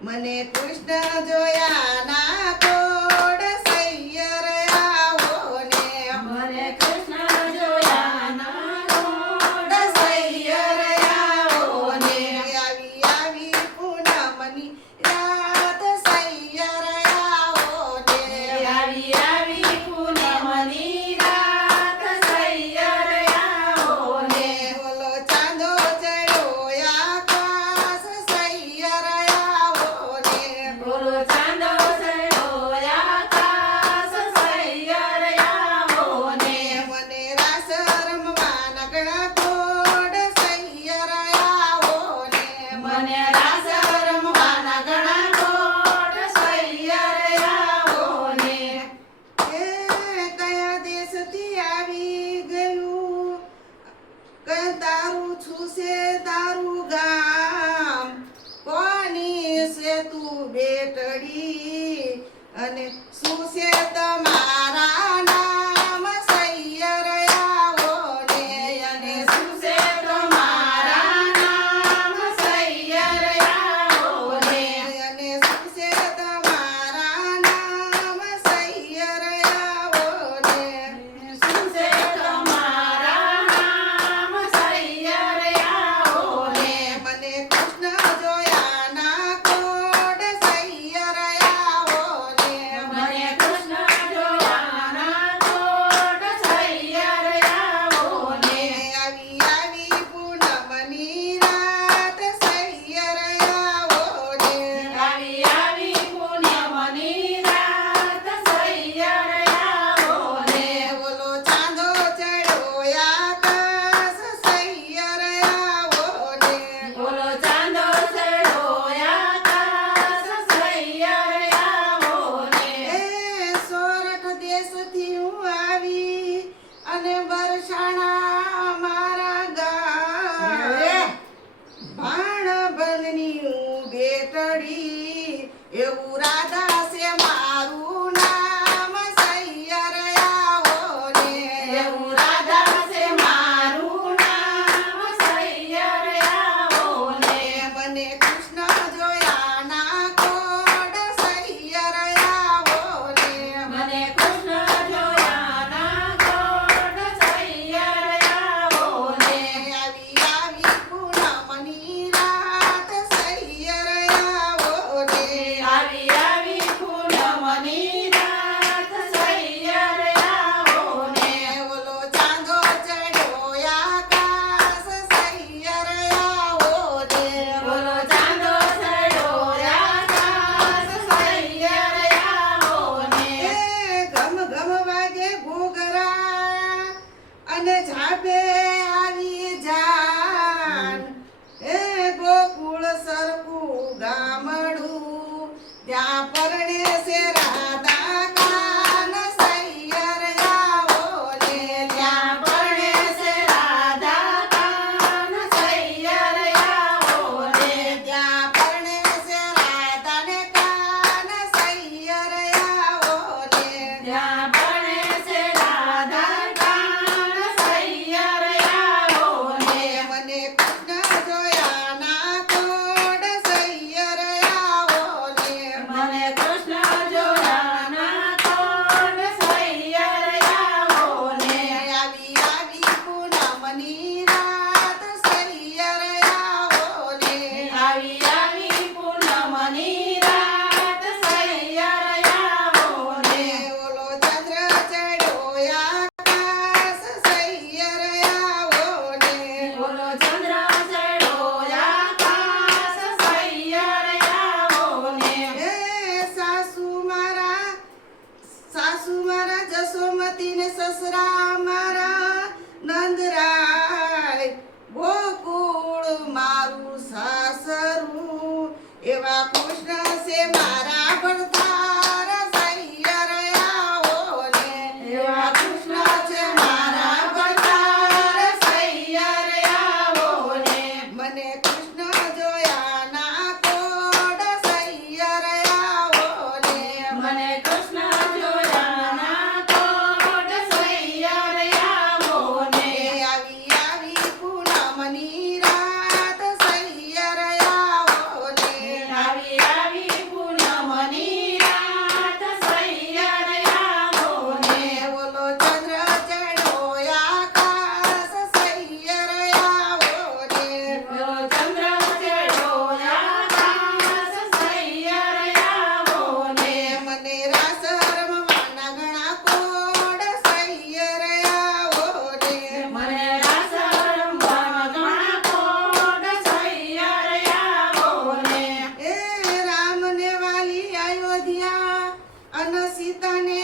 મને કૃષ્ણ જોયા ના તો એવું રાધા છે મારું નામ સૈયરયા ને એવું રાધા છે મારું નામ સૈયરયા ને બને કૃષ્ણ જોઈ સસરા મારા નંદરાય ગોકુળ મારું સાસરું એવા કૃષ્ણ સે મારા અને સીતાને